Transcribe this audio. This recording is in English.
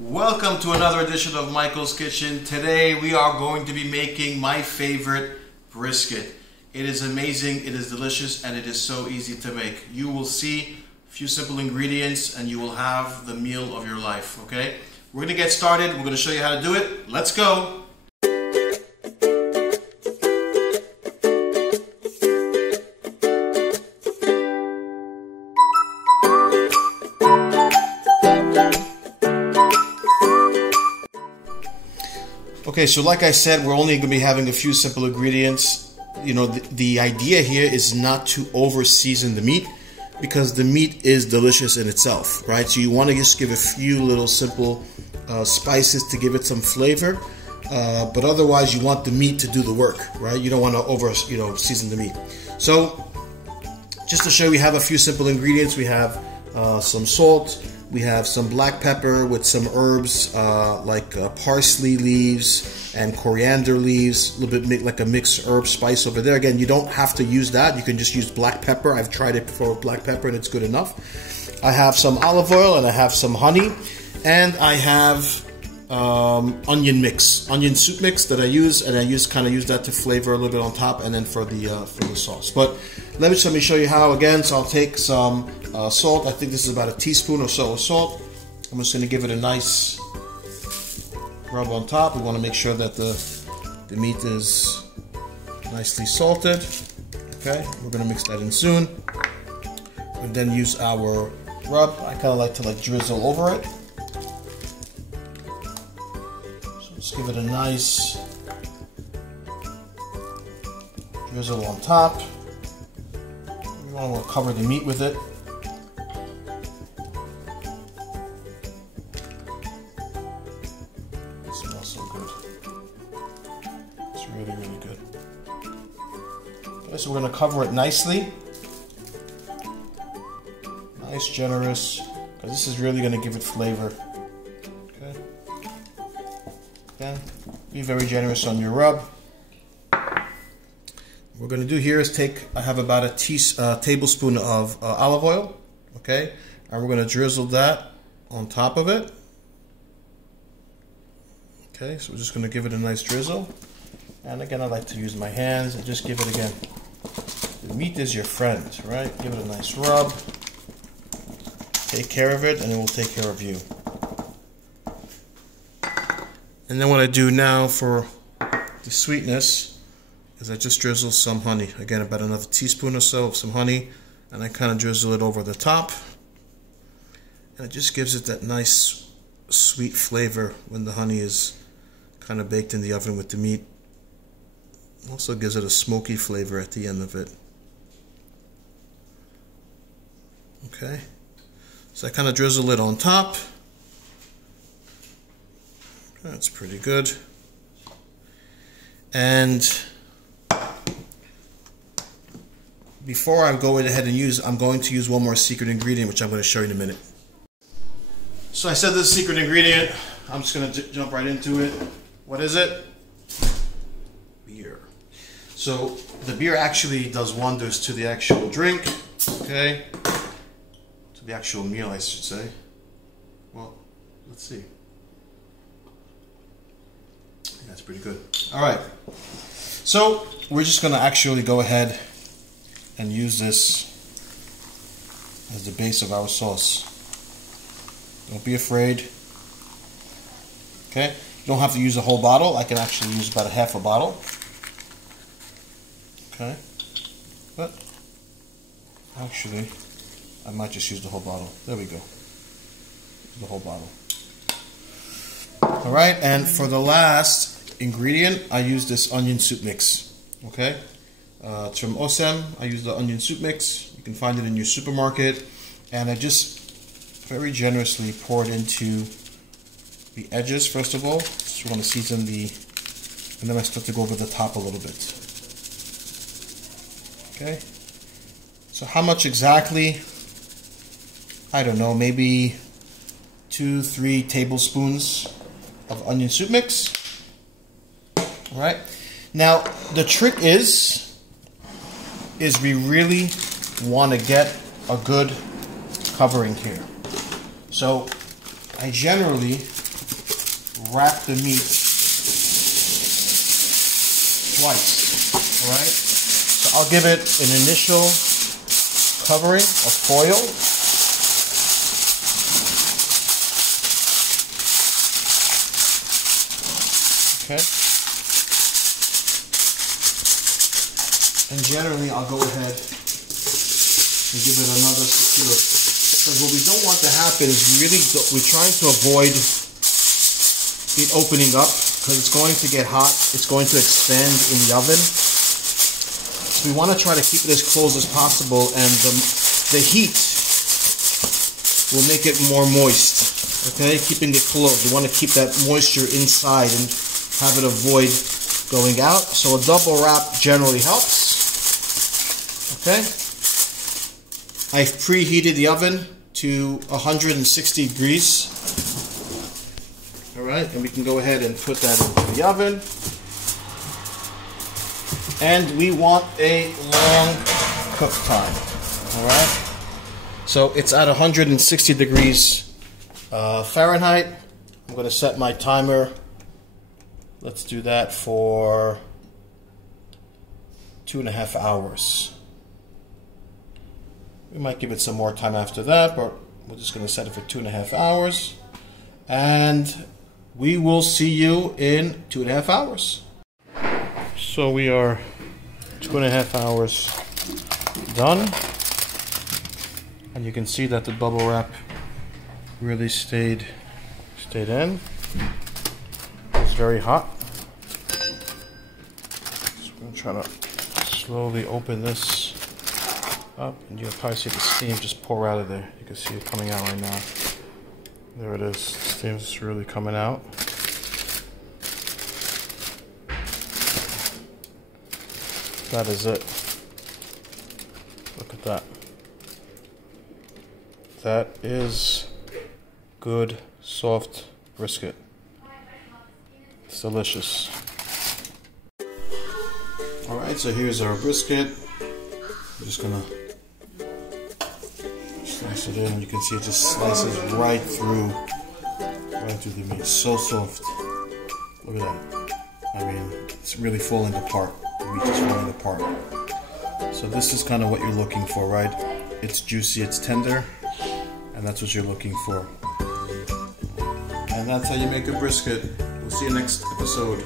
Welcome to another edition of Michael's Kitchen. Today we are going to be making my favorite brisket. It is amazing, it is delicious, and it is so easy to make. You will see a few simple ingredients and you will have the meal of your life, okay? We're going to get started. We're going to show you how to do it. Let's go! Okay, so like I said, we're only going to be having a few simple ingredients. You know, the idea here is not to over season the meat because the meat is delicious in itself, right? So you want to just give a few little simple spices to give it some flavor, but otherwise you want the meat to do the work, right? You don't want to over, season the meat. So just to show you, we have a few simple ingredients. We have some salt. We have some black pepper with some herbs like parsley leaves and coriander leaves, a little bit like a mixed herb spice over there. Again, you don't have to use that. You can just use black pepper. I've tried it before with black pepper and it's good enough. I have some olive oil and I have some honey, and I have onion soup mix that I use, and I kind of use that to flavor a little bit on top, and then for the sauce. But let me show you how again. So I'll take some salt. I think this is about a teaspoon or so of salt. I'm just going to give it a nice rub on top. We want to make sure that the meat is nicely salted. Okay, we're going to mix that in soon, and then use our rub. I kind of like to drizzle over it. Just give it a nice drizzle on top. We want to cover the meat with it. It smells so good. It's really, really good. Okay, so we're going to cover it nicely. Nice, generous, because this is really going to give it flavor. Be very generous on your rub. What we're going to do here is I have about a tablespoon of olive oil, okay, and we're going to drizzle that on top of it. Okay, so we're just going to give it a nice drizzle, and again I like to use my hands and just give it again. The meat is your friend, right? Give it a nice rub, take care of it, and it will take care of you. And then what I do now for the sweetness is I just drizzle some honey. Again, about another teaspoon or so of some honey, and I kind of drizzle it over the top. And it just gives it that nice sweet flavor when the honey is kind of baked in the oven with the meat. Also gives it a smoky flavor at the end of it. Okay, so I kind of drizzle it on top. That's pretty good. And before I go ahead and I'm going to use one more secret ingredient, which I'm going to show you in a minute. So I said this secret ingredient. I'm just going to jump right into it. What is it? Beer. So the beer actually does wonders to the actual drink, okay? To the actual meal, I should say. Well, let's see. That's pretty good. All right, so we're just going to actually go ahead and use this as the base of our sauce. Don't be afraid. Okay, you don't have to use a whole bottle. I can actually use about a half a bottle. Okay, but actually I might just use the whole bottle. There we go. The whole bottle. All right, and for the last ingredient, I use this onion soup mix. Okay, it's from Osem. I use the onion soup mix. You can find it in your supermarket, and I just very generously pour it into the edges first of all. Just want to season and then I start to go over the top a little bit. Okay, so how much exactly? I don't know, maybe 2-3 tablespoons of onion soup mix. All right. Now the trick is we really want to get a good covering here. So I generally wrap the meat twice. All right. So I'll give it an initial covering of foil. Okay. And generally, I'll go ahead and give it another secure. Because what we don't want to happen is we're trying to avoid it opening up, because it's going to get hot. It's going to expand in the oven. So we want to try to keep it as closed as possible, and the heat will make it more moist. Okay, keeping it closed. You want to keep that moisture inside and have it avoid going out. So a double wrap generally helps. Okay, I've preheated the oven to 160 degrees. All right, and we can go ahead and put that into the oven. And we want a long cook time. All right, so it's at 160 degrees Fahrenheit. I'm going to set my timer. Let's do that for 2.5 hours. We might give it some more time after that, but we're just going to set it for 2.5 hours. And we will see you in 2.5 hours. So we are 2.5 hours done. And you can see that the bubble wrap really stayed in. It's very hot. So I'm going to try to slowly open this up, and you'll probably see the steam just pour out of there. You can see it coming out right now. There it is. The steam's really coming out. That is it. Look at that. That is good, soft brisket. It's delicious. Alright, so here's our brisket. I'm just gonna slice it in. You can see it just slices right through the meat. So soft. Look at that. I mean, it's really falling apart. The meat is falling apart. So this is kind of what you're looking for, right? It's juicy, it's tender, and that's what you're looking for. And that's how you make a brisket. We'll see you next episode.